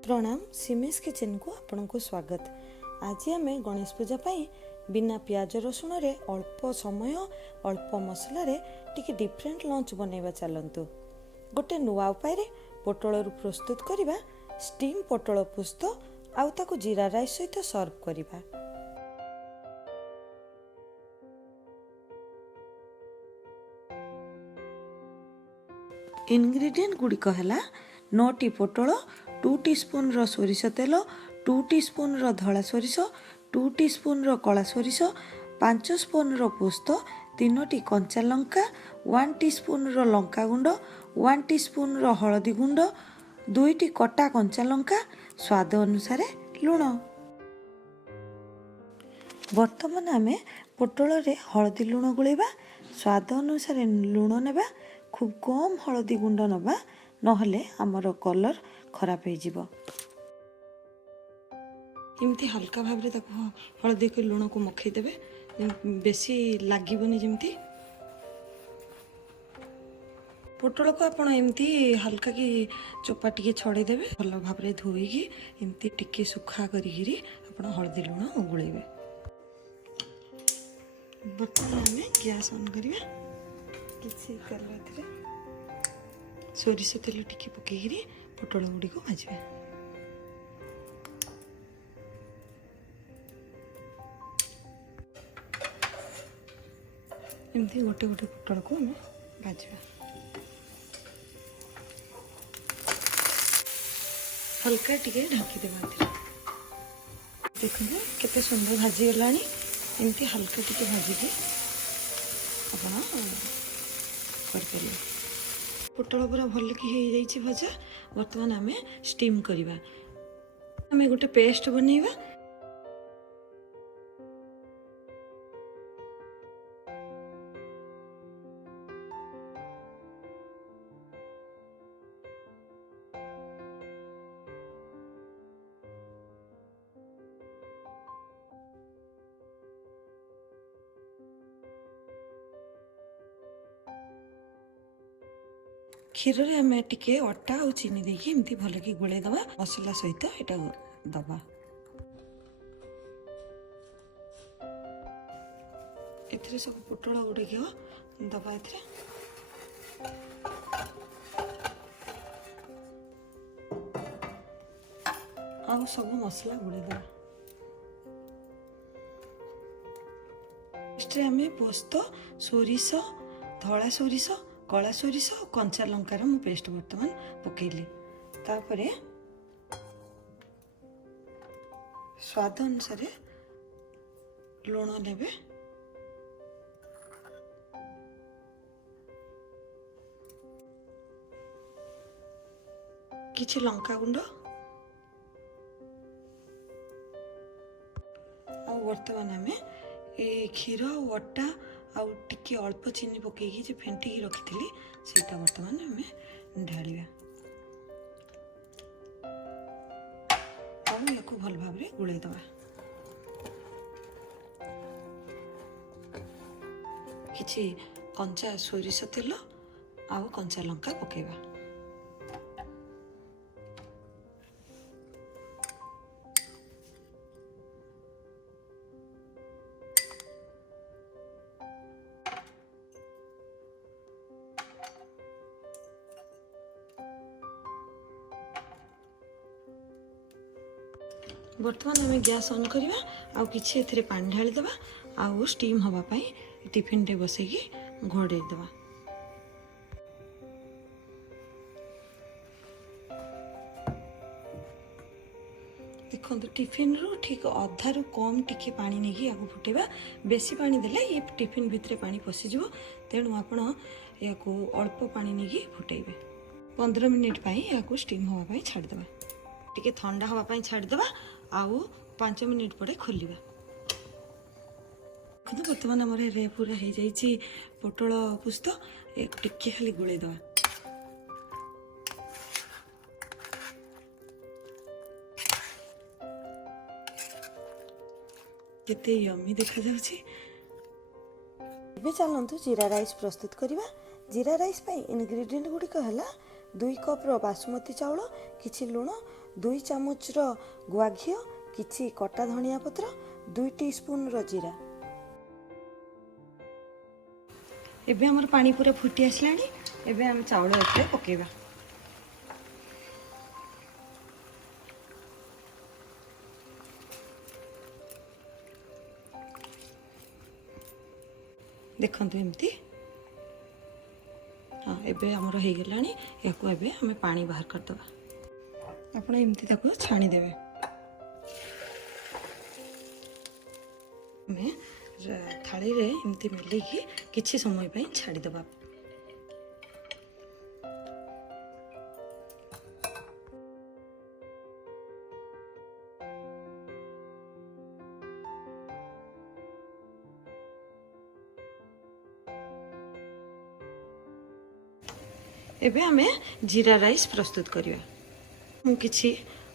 प्रणाम सीमेश किचन को आपन को स्वागत। आज आम गणेश पूजा पाई बिना प्याज रसुण रे अल्प समय अल्प मसला रे टिके डिफरेंट लंच बनैबा चलंतु। गोटे नुआ उपाय रे पोटल प्रस्तुत करिबा स्टीम पोटल पुस्त आउ ताकू जीरा राइस सहित सर्व करिबा। इंग्रेडिएंट गुड़िक है 9टी पोटल, 2 टीस्पून रो सोरिष तेल, 2 टीस्पून रो धला सोरिष, 2 टीस्पून रो कला सोरिष, 5 स्पून रो पोस्त, 3टी कंचा लंका, 1 टीस्पून रो लंका गुंड, 1 टीस्पून रो हळदी गुंड, 2टी कटा कंचा लंका, स्वाद अनुसार लुण। वर्तमान आमे पोटल रे हळदी लुण गुळेबा, स्वाद अनुसार लुण नेबा, खूब कम हळदी गुंड नबा नहले आमर कलर खराब हो जिवो। इमती हल्का भाव रे ताको हळदी को लुण को मखई देबे, बेसी लागिबनी। जेमती पोटल को आपण एमती हल्का की चोपा टिके छड़े देबे, भल भाव रे धोई की एमती टिके सुखा करी गिरी आपण हळदी लुण गुळेबे। बर्तमान हमें गैस ऑन करिया, किसी तेल एथरे सोरिष तेल टिके पकेगिरी पोटल गुड़ी को भाजबे। एमती गोटे गोटे पोटल को हमें भाजबे। हल्का टिके ढाकी देबा। देखो केते सुंदर भाजी गलानी। एमती हल्का टिके भाजी के अपना कर परिए। पोटल पूरा भल कि हो जाइए भजा। वर्तमान आम स्टीम करवा। आम गोटे पेस्ट बनैबा। क्षीर रे आम टिके अटा और चीनी देकी एमती भल कि गोले दबा। मसला सहित एटा दबा। एथरे सब पोटल गुड़े दबा। एथरे आउ सब मसला गुड़े दबा। आम पोस्त, सोरिष, धला सोरिष, कला सोरिष और कंचा लंकार मु पेस्ट वर्तमान पकेली। तापरे स्वाद अनुसार लुण लेबे। किछि लंका गुंड आ वर्तमान आमे ए क्षीर अटा आउ टिके अल्प चीनी पकईकी जो फेंटी रखी सेटा वर्तमान आम ढालिया। या भल भाव रे गुले दबा। किछि कंचा सोरिष तेल आउ कंचा लंका पकेबा। बर्तमान आम गैस ऑन करवा। आउ किछि एथरे पानी ढाली देबा। आउ स्टीम हवा पाई टिफिन रे बसेकी घोड़े देबा। देखो टिफिन रू ठीक अधा रु कम टिके पानी नहीं आगु फुटेबा। बेसी पानी देले ये टिफिन भितरे पानी पशिजिवो। तेणु आपण या अल्प पानी नहीं फुटेबे। 15 मिनिट पाई या स्टीम हवा पाई छाड़ देबा। टिके ठंडा हवा पाई छाड़ देबा। आउ 5 मिनिट पड़े खोलिबा। देखो बर्तमान आम रे पूरा हो जाइए पोटल पुस्त। एक टिके खाली गोले दवा। केते यम्मी देखा जाउछि। चलतु जीरा राइस प्रस्तुत करवा। जीरा राइस इंग्रेडिएंट गुड़िक है 2 कप बासमती चाउल, किछि लुण, 2 ଚାମଚର ଗୁଆ ଘିଅ, କିଛି କଟା ଧନିଆ ପତ୍ର, 2 टीस्पून जीरा। एबे हमर पानी पूरा फुटी आसलानी। एबे हम चावल एते पकेबा। देखंतु एमती। हाँ एबे हमर हो गलानी। याको एबे हमें पानी बाहर कर दबा। आपण एमती ताको छाणी देबे। हमें थाली रे एमती मिलेकी किछि समय पे छाड़ी दबा। एबे हमें जीरा राइस प्रस्तुत करिया। मु किछि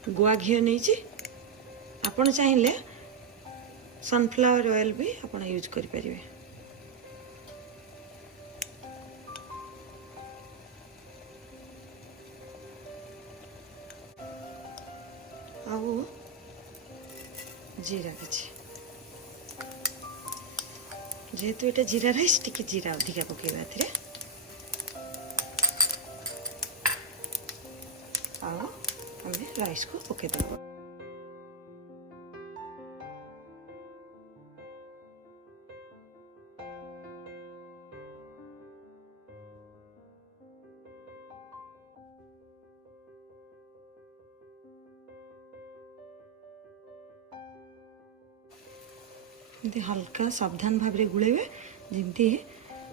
गुआ घियो नै छी। आपण चाहिले सनफ्लावर ऑयल भी आपण यूज करि परिबे। आउ जीरा किछि जेहेतु एटा जीरा राइस टिके जीरा अधिका पकेबा एथिरे। आउ हमें राइस को पके देबो। एमती हल्का सावधान भाव में गुलेबे जमती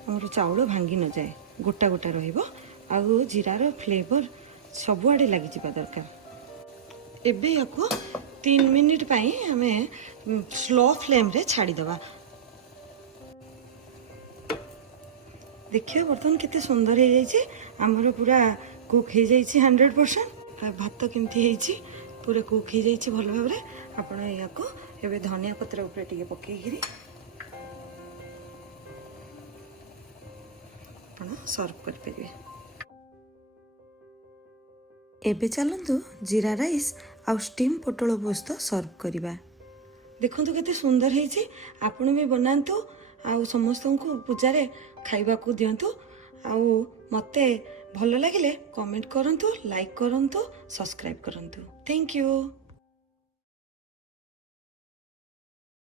आमर चाउल भांगी न जाए, गोटा गोटा रहिबो। आउ जीरार फ्लेवर सबुआडे लगी जिबा दरकार। एबे याको 3 मिनिट पई हमें स्लो फ्लेम रे छाड़ी दबा। देखियो बर्तन केते सुंदर हे जाई छी। हमर पूरा कुक हे जाई छी 100%। भात केमती हे छी पूरा कुक हे जाई छी भल भाव रे। आपण याको एबे धनिया पत्र ऊपर टिके पके गिरी आपण सर्व कर परिबे। एबे चलंतु जीरा राइस आ स्टीम पोटल पोस्त सर्व करिबा। देखंतु केते सुंदर हे छी। आपण भी बनांतु आ समस्त को पूजा रे खाइबा को दियंतु। आ मते भलो लागिले कमेंट करंतु, लाइक करंतु, सब्सक्राइब करंतु। Thank you.